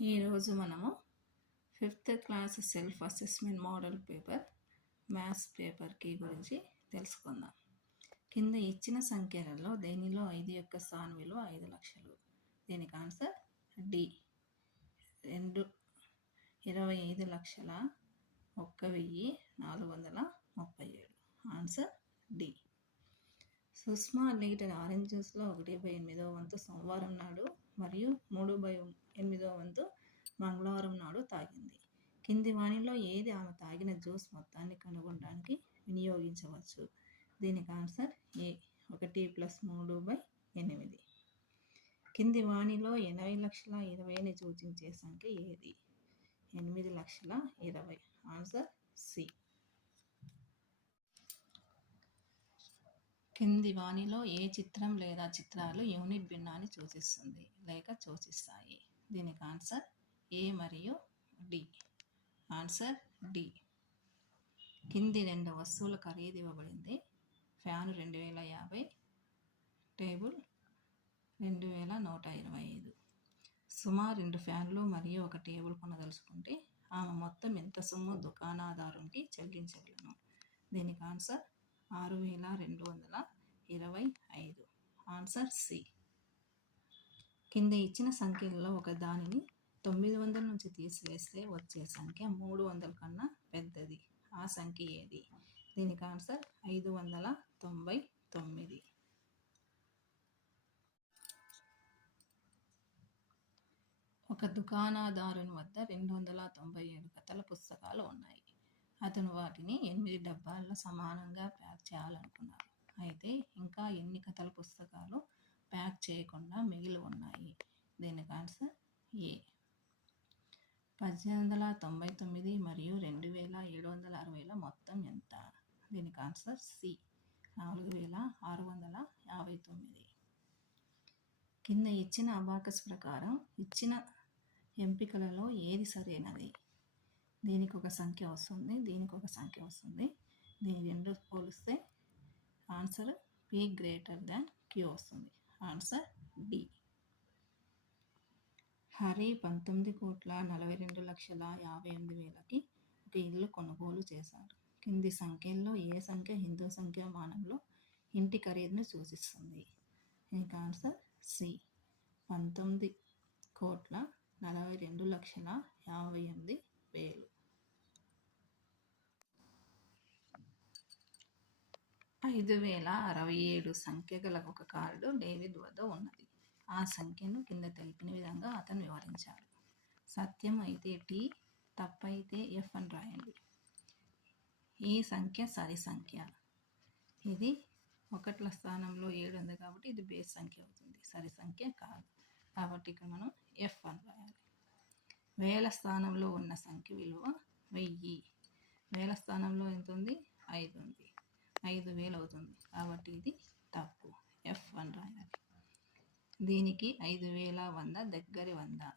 ఈరోజు మనము 5th class self assessment model paper maths పేపర్కి గురించి తెలుసుకుందాం. కింద ఇచ్చిన సంఖ్యలలో దేనిలో 5 యొక్క స్థాన విలువ 5 లక్షలు. దీనికి answer D. 25,01,437. Answer D. Sushma litre orange జ్యూస్లో 1/8వ వంతు సోమవారం నాడు మరియు 3/8వ వంతు మంగళవారం నాడు తాగింది. కింది వానిలో ఏది ఆమె తాగిన జ్యూస్ మొత్తాన్ని కనుగొనడానికి వినియోగించవచ్చు? దీనికి ఆన్సర్ ఏ. 1+3/8. కింది వానిలో 80,20,000ని సూచించే సంఖ్య ఏది? 8,20,000. Answer C. కింది వానిలో ఏ చిత్రం లేదా చిత్రాలు యూనిట్ భిన్నాన్ని సూచిస్తుంది లేక సూచిస్తాయి? దీనికి ఆన్సర్ ఏ మరియు డి. Answer D. కింది 2 వస్తువుల ఖరీదు ఇవ్వబడింది. Fan 2,050, table 2,125. సుమ 2 ఫ్యాన్లు మరియు 1 టేబుల్ కొనదలుచుకుంటే ఆమె మొత్తం ఎంత సొమ్ము దుకాణదారునికి చెల్లించగలను? దీనికి ఆన్సర్ 6,225. Answer C. కింద ఇచ్చిన సంఖ్యలలో ఒక దానిని 900 నుంచి తీసివేస్తే వచ్చే సంఖ్య 300 కన్నా పెద్దది. ఆ సంఖ్య ఏది? దీనికి ఆన్సర్ 599. ఒక దుకాణదారుని వద్ద 297 కథల పుస్తకాలు ఉన్నాయి. అతను వాటిని 8 డబ్బాల్లో సమానంగా ప్యాక్ చేయాలనుకున్నాడు. అయితే ఇంకా ఎన్ని కథల పుస్తకాలు ప్యాక్ చేయకుండా మిగిలి ఉన్నాయి? దీనికి ఆన్సర్ ఏ. 1899 మరియు 2,760ల మొత్తం ఎంత? దీనికి ఆన్సర్ సి. 4,659. కింద ఇచ్చిన అబాకస్ ప్రకారం ఇచ్చిన ఎంపికలలో ఏది సరైనది? దీనికి ఒక సంఖ్య వస్తుంది, దీనికి ఒక సంఖ్య వస్తుంది. దీని రెండు పోలిస్తే ఆన్సర్ P > Q వస్తుంది. Answer D. హరి 19,42,58,000కి ఒక ఇల్లు కొనుగోలు చేశాడు. కింది సంఖ్యల్లో ఏ సంఖ్య హిందూ సంఖ్యామానంలో ఇంటి ఖరీదును సూచిస్తుంది? దీనికి ఆన్సర్ సి. 19,42,58,000. 5,067 సంఖ్య గల ఒక కార్డు డేవిడ్ వద్ద ఉన్నది. ఆ సంఖ్యను కింద తెలిపిన విధంగా అతను వివరించాడు. సత్యం అయితే టీ, తప్పైతే ఎఫ్ అని రాయండి. ఈ సంఖ్య సరి సంఖ్య. ఇది 1ల స్థానంలో 7 ఉంది కాబట్టి ఇది బేస్ సంఖ్య అవుతుంది, సరి సంఖ్య కాదు. కాబట్టి ఇక్కడ మనం ఎఫ్ అని రాయాలి. వేల స్థానంలో ఉన్న సంఖ్య విలువ 1000. వేల స్థానంలో ఎంత ఉంది? 5 ఉంది. 5,000 అవుతుంది కాబట్టి ఇది తప్పు, ఎఫ్ అని రాయాలి. దీనికి 5,100 దగ్గరి 100,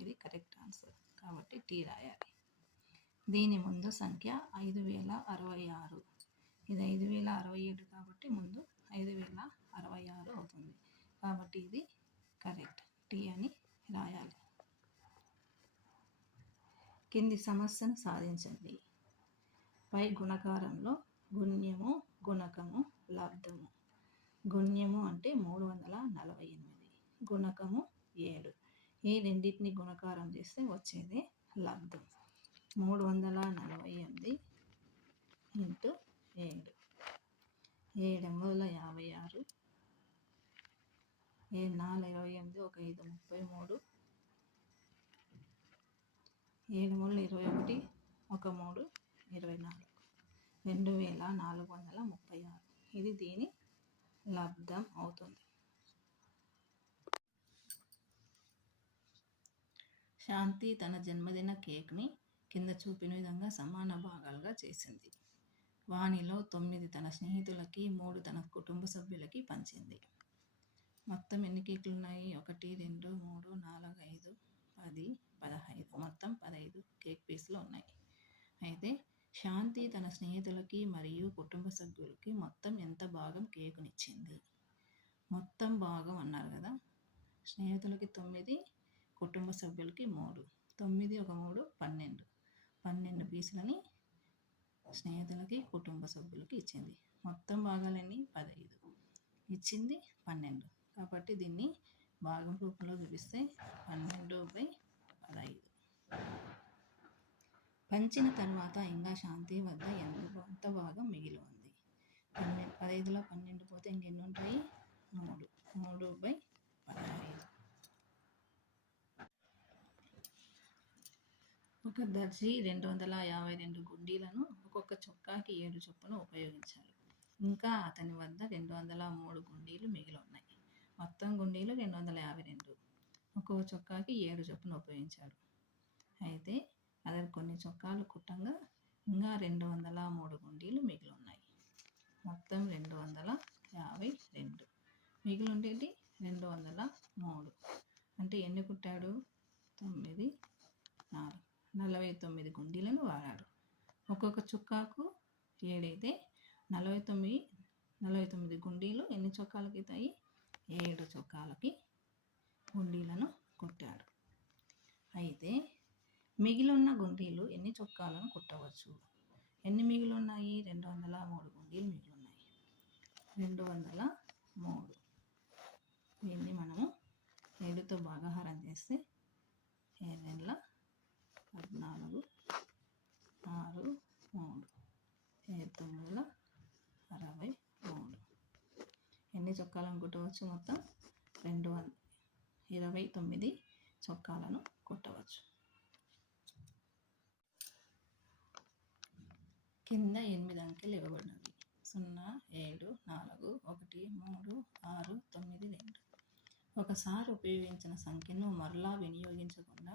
ఇది కరెక్ట్ ఆన్సర్ కాబట్టి టీ రాయాలి. దీని ముందు సంఖ్య 5,066, ఇది 5,067 కాబట్టి ముందు 5,066 అవుతుంది కాబట్టి ఇది కరెక్ట్, టీ అని రాయాలి. కింది సమస్యను సాధించండి. పై గుణకారంలో గుణ్యము, గుణకము, లబ్ధము. గుణ్యము అంటే 348, గుణకము 7. ఈ రెండింటిని గుణకారం చేస్తే వచ్చేదే లబ్ధం. 348 × 7. 7 56, 7 4 28, 1 5 33, 7 3 21, 1 3 24, 2,436. ఇది దీని లబ్ధం అవుతుంది. శాంతి తన జన్మదిన కేక్ని కింద చూపిన విధంగా సమాన భాగాలుగా చేసింది. వానిలో 9 తన స్నేహితులకి, 3 తన కుటుంబ సభ్యులకి పంచింది. మొత్తం ఎన్ని కేకులు ఉన్నాయి? 1 2 3 4 5 10 15, మొత్తం 15 కేక్ పీసులు ఉన్నాయి. అయితే శాంతి తన స్నేహితులకి మరియు కుటుంబ సభ్యులకి మొత్తం ఎంత భాగం కేకునిచ్చింది? మొత్తం భాగం అన్నారు కదా, స్నేహితులకి 9, కుటుంబ సభ్యులకి 3, 9 ఒక 3 12, 12 పీసులని స్నేహితులకి కుటుంబ సభ్యులకి ఇచ్చింది. మొత్తం భాగాలన్నీ 15, ఇచ్చింది 12. కాబట్టి దీన్ని భాగం రూపంలో విభజిస్తే 12/15. పంచిన తర్వాత ఇంకా శాంతి వద్ద ఎంత భాగం మిగిలి ఉంది? 15లో 12 పోతే ఇంకెన్ని ఉంటాయి? 3, 3/15. ఒక దర్జీ 252 గుండీలను ఒక్కొక్క చొక్కాకి 7 చొప్పున ఉపయోగించారు. ఇంకా అతని వద్ద 203 గుండీలు మిగిలి ఉన్నాయి. మొత్తం గుండీలు 252. ఒక్కొక్క చొక్కాకి 7 చొప్పున ఉపయోగించాడు. అయితే అతను కొన్ని చొక్కాలు కుట్టంగా ఇంకా 203 గుండీలు మిగిలి ఉన్నాయి. మొత్తం 252. మిగిలి ఉండేది 203. అంటే ఎన్ని కుట్టాడు? 9, 4, 49 గుండీలను వాడాడు. ఒక్కొక్క చుక్కాకు 7 అయితే 49 గుండీలు ఎన్ని చొక్కాలకి అవుతాయి? 7 చొక్కాలకి గుండీలను కుట్టాడు. అయితే మిగిలిన గుండీలు ఎన్ని చొక్కాలను కుట్టవచ్చు? ఎన్ని మిగిలి ఉన్నాయి? 203 గుండీలు మిగిలి ఉన్నాయి. 203. దీన్ని మనము 7తో భాగాహారం చేస్తే 7 14, 6, 3, 7 9, 63. ఎన్ని చొక్కాలను కుట్టవచ్చు? మొత్తం 229 చొక్కాలను కుట్టవచ్చు. కింద 8 అంకెలు ఇవ్వబడినవి. 0, 7, 4, 1, 3, 6, 9, 2. ఒకసారి ఉపయోగించిన సంఖ్యను మరలా వినియోగించకుండా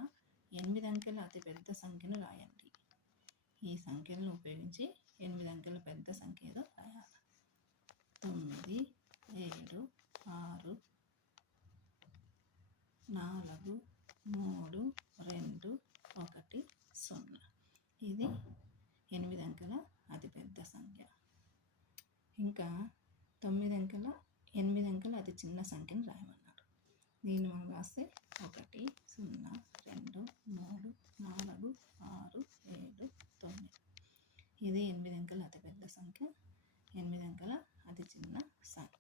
8 అంకెల అతి పెద్ద సంఖ్యను రాయండి. ఈ సంఖ్యలను ఉపయోగించి 8 అంకెల పెద్ద సంఖ్య ఏదో రాయాలి. 9, 7, 6, 4, 3, 2, 1, 0. ఇది 8 అంకెల అతిపెద్ద సంఖ్య. ఇంకా 8 అంకెల అతి చిన్న సంఖ్యను రాయమన్నాడు. దీన్ని మనం రాస్తే 1, 0, 2, 3, 4, 6, 7, 9. ఇది 8 అంకెల అతిపెద్ద సంఖ్య, 8 అంకెల అతి చిన్న సంఖ్య.